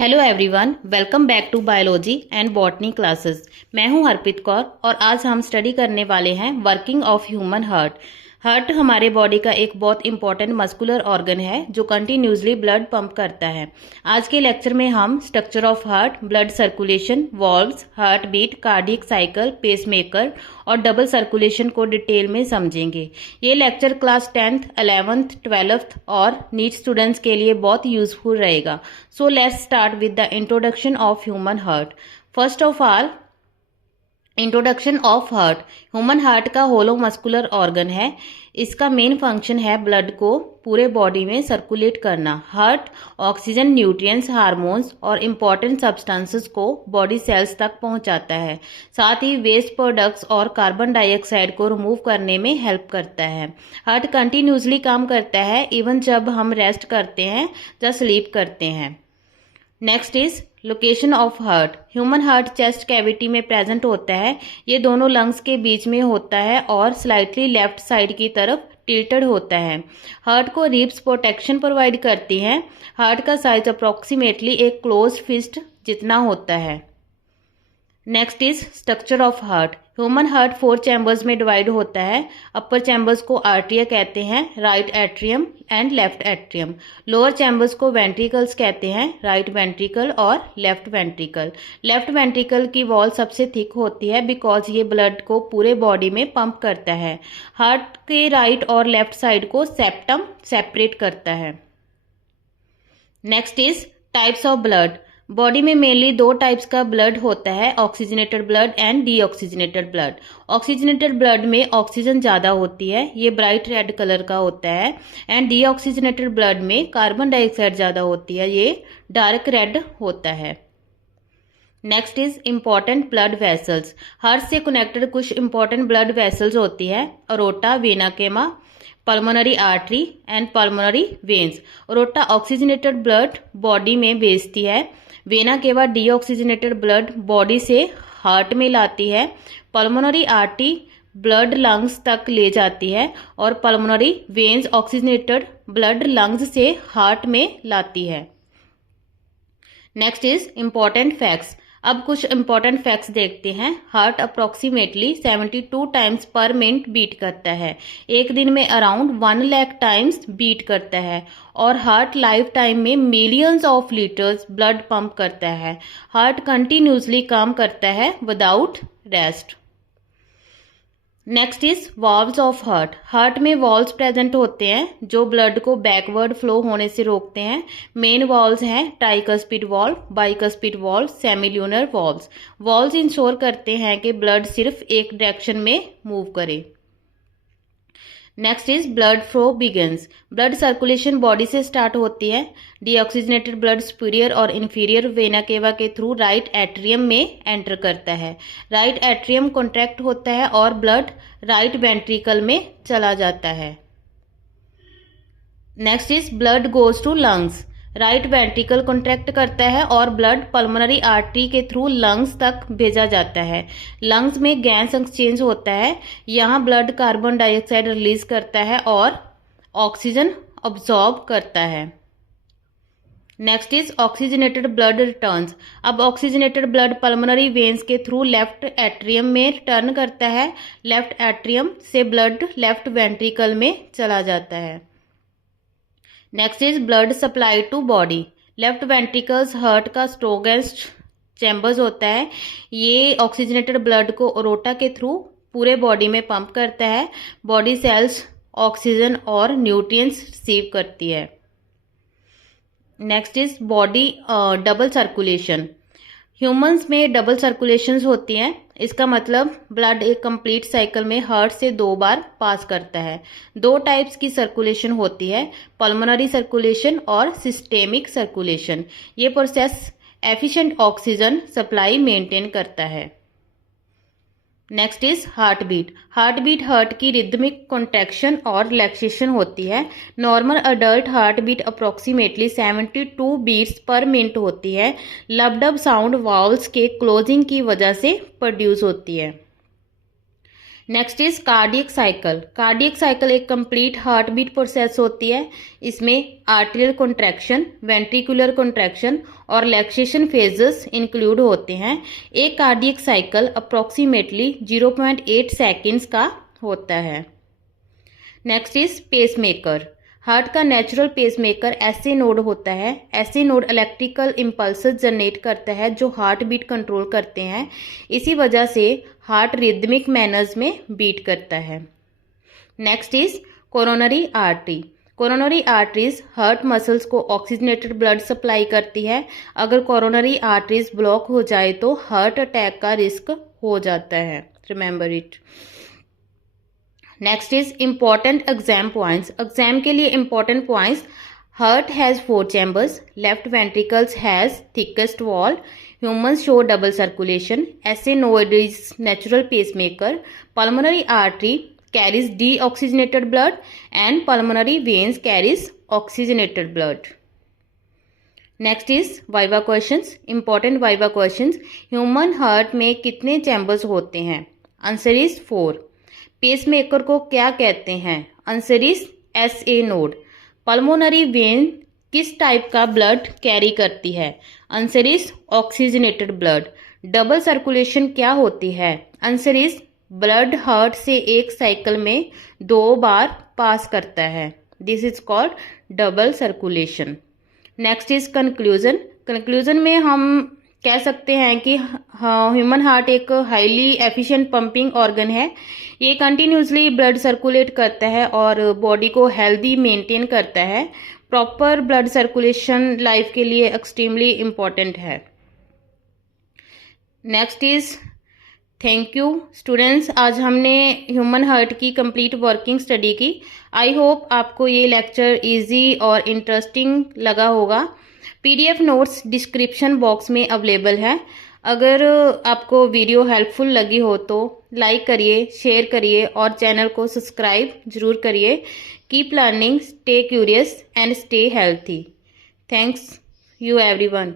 Hello everyone, welcome back to biology and botany classes. मैं हूं हरप्रीत कौर और आज हम स्टडी करने वाले हैं working of human heart. Heart हमारे बॉडी का एक बहुत इंपॉर्टेंट मस्कुलर ऑर्गन है जो कंटिन्यूसली ब्लड पंप करता है। आज के लेक्चर में हम structure of heart, blood circulation, valves, heart beat, cardiac cycle, pacemaker और डबल सर्कुलेशन को डिटेल में समझेंगे। ये lecture class 10th, 11th, 12th और नीट स्टूडेंट्स के लिए बहुत यूजफुल रहेगा। So let's start with the introduction of human heart. First of all, introduction of heart. Human heart का होलो मस्कुलर ऑर्गन है। इसका मेन फंक्शन है ब्लड को पूरे बॉडी में सर्कुलेट करना। हार्ट ऑक्सीजन, न्यूट्रिएंट्स, हार्मोन्स और इम्पॉर्टेंट सब्सटेंसेस को बॉडी सेल्स तक पहुंचाता है। साथ ही वेस्ट प्रोडक्ट्स और कार्बन डाइऑक्साइड को रिमूव करने में हेल्प करता है। हार्ट कंटिन्यूसली काम करता है इवन जब हम रेस्ट करते हैं या स्लीप करते हैं। Next is location of heart. Human heart chest cavity में प्रेजेंट होता है। ये दोनों लंग्स के बीच में होता है और स्लाइटली लेफ्ट साइड की तरफ टिल्टेड होता है। हार्ट को रिब्स प्रोटेक्शन प्रोवाइड करती हैं। हार्ट का साइज अप्रोक्सीमेटली एक क्लोज फिस्ट जितना होता है। Next is structure of heart. Human heart 4 chambers में डिवाइड होता है। अपर चैम्बर्स को आर्टरिया कहते हैं, right atrium and left atrium. Lower chambers को वेंट्रिकल्स कहते हैं, राइट वेंट्रिकल और लेफ्ट वेंट्रिकल। लेफ्ट वेंट्रिकल की वॉल सबसे थिक होती है बिकॉज ये ब्लड को पूरे बॉडी में पंप करता है। हार्ट के राइट और लेफ्ट साइड को सेप्टम सेपरेट करता है। Next is types of blood. Body में मेनली 2 टाइप्स का ब्लड होता है, oxygenated blood and deoxygenated blood. Oxygenated blood में ऑक्सीजन ज़्यादा होती है, ये ब्राइट रेड कलर का होता है। एंड डीऑक्सीजनेटेड ब्लड में कार्बन डाइऑक्साइड ज़्यादा होती है, ये डार्क रेड होता है। Next is important blood vessels. Heart से कनेक्टेड कुछ इंपॉर्टेंट ब्लड वेसल्स होती है, aorta, vena cava, pulmonary artery and pulmonary veins. Aorta oxygenated blood body में भेजती है। Vena cava deoxygenated blood body से हार्ट में लाती है। पल्मोनरी आर्टरी ब्लड लंग्स तक ले जाती है और pulmonary veins oxygenated blood lungs से हार्ट में लाती है। Next is important facts. अब कुछ इंपॉर्टेंट फैक्ट्स देखते हैं। Heart approximately 72 times per minute beat करता है। एक दिन में अराउंड 1 लाख टाइम्स बीट करता है और हार्ट लाइफ टाइम में millions of litres blood pump करता है। हार्ट कंटिन्यूसली काम करता है without rest. Next is valves of heart. Heart में वॉल्व्स प्रेजेंट होते हैं जो ब्लड को बैकवर्ड फ्लो होने से रोकते हैं। मेन वॉल्व्स हैं tricuspid valve, bicuspid valve, सेमील्यूनर valves. Valves ensure करते हैं कि ब्लड सिर्फ एक डायरेक्शन में मूव करे। Next is blood flow begins. Blood circulation body से स्टार्ट होती है। डीऑक्सीजनेटेड ब्लड सुपीरियर और इन्फीरियर वेना केवा के थ्रू राइट एट्रियम में एंटर करता है। राइट एट्रियम कॉन्ट्रैक्ट होता है और ब्लड राइट वेंट्रिकल में चला जाता है। Next is blood goes to lungs. Right ventricle contract करता है और ब्लड पल्मोनरी आर्टरी के थ्रू लंग्स तक भेजा जाता है। लंग्स में गैस एक्सचेंज होता है। यहाँ ब्लड कार्बन डाइऑक्साइड रिलीज करता है और ऑक्सीजन अब्सॉर्ब करता है। Next is oxygenated blood returns. अब ऑक्सीजनेटेड ब्लड पल्मोनरी वेन्स के थ्रू लेफ्ट एट्रियम में रिटर्न करता है। लेफ्ट एट्रियम से ब्लड लेफ्ट वेंट्रिकल में चला जाता है। Next is blood supply to body. Left ventricles heart का स्ट्रोगेस्ट चैम्बर्स होता है। ये ऑक्सीजनेटेड ब्लड को अरोटा के थ्रू पूरे बॉडी में पंप करता है। बॉडी सेल्स ऑक्सीजन और न्यूट्रिएंट्स रिसीव करती है। Next is body double circulation. Humans में डबल सर्कुलेशंस होती हैं। इसका मतलब ब्लड एक कंप्लीट साइकिल में हार्ट से 2 बार पास करता है। 2 टाइप्स की सर्कुलेशन होती है, पल्मोनरी सर्कुलेशन और सिस्टेमिक सर्कुलेशन। ये process efficient oxygen supply maintain करता है। Next is heart beat. Heart beat heart की रिदमिक कॉन्ट्रैक्शन और रिलैक्सेशन होती है। Normal adult heart beat approximately 72 beats per minute होती है। लबडब साउंड वाल्व्स के क्लोजिंग की वजह से प्रोड्यूस होती है। Next is cardiac cycle. Cardiac cycle एक कंप्लीट हार्ट बीट प्रोसेस होती है। इसमें आर्टेरियल कॉन्ट्रैक्शन, वेंट्रिकुलर कॉन्ट्रैक्शन और रिलैक्सेशन फेजेस इंक्लूड होते हैं। एक कार्डियक साइकिल अप्रॉक्सीमेटली 0.8 सेकेंड्स का होता है। Next is pacemaker. हार्ट का नेचुरल पेसमेकर एसए नोड होता है। SA node electrical impulses generate करता है जो हार्ट बीट कंट्रोल करते हैं। इसी वजह से हार्ट रिदमिक मैनर्स में बीट करता है। Next is coronary artery. Coronary arteries heart muscles को ऑक्सीजनेटेड ब्लड सप्लाई करती है। अगर कोरोनरी आर्टरीज ब्लॉक हो जाए तो हार्ट अटैक का रिस्क हो जाता है। Remember it. Next is important exam points. Exam के लिए important points: heart has 4 chambers, left ventricles has thickest wall, humans show double circulation, SA node is natural pacemaker, pulmonary artery carries deoxygenated blood and pulmonary veins carries oxygenated blood. Next is viva questions. Important viva questions: human heart में कितने chambers होते हैं? Answer is 4। Pacemaker को क्या कहते हैं? Answer is SA node. Pulmonary vein किस type का ब्लड कैरी करती है? Answer is oxygenated blood. Double circulation क्या होती है? आंसर इज ब्लड हार्ट से एक साइकिल में 2 बार पास करता है। This is called double circulation. Next is conclusion. Conclusion में हम कह सकते हैं कि ह्यूमन हार्ट एक हाईली एफिशिएंट पंपिंग ऑर्गन है। ये कंटिन्यूसली ब्लड सर्कुलेट करता है और बॉडी को हेल्दी मेंटेन करता है। प्रॉपर ब्लड सर्कुलेशन लाइफ के लिए एक्सट्रीमली इम्पॉर्टेंट है। Next is thank you students. आज हमने ह्यूमन हार्ट की कंप्लीट वर्किंग स्टडी की। आई होप आपको ये लेक्चर इजी और इंटरेस्टिंग लगा होगा। पीडीएफ नोट्स डिस्क्रिप्शन बॉक्स में अवेलेबल है। अगर आपको वीडियो हेल्पफुल लगी हो तो लाइक करिए, शेयर करिए और चैनल को सब्सक्राइब जरूर करिए। Keep learning, stay curious and stay healthy. Thanks you everyone.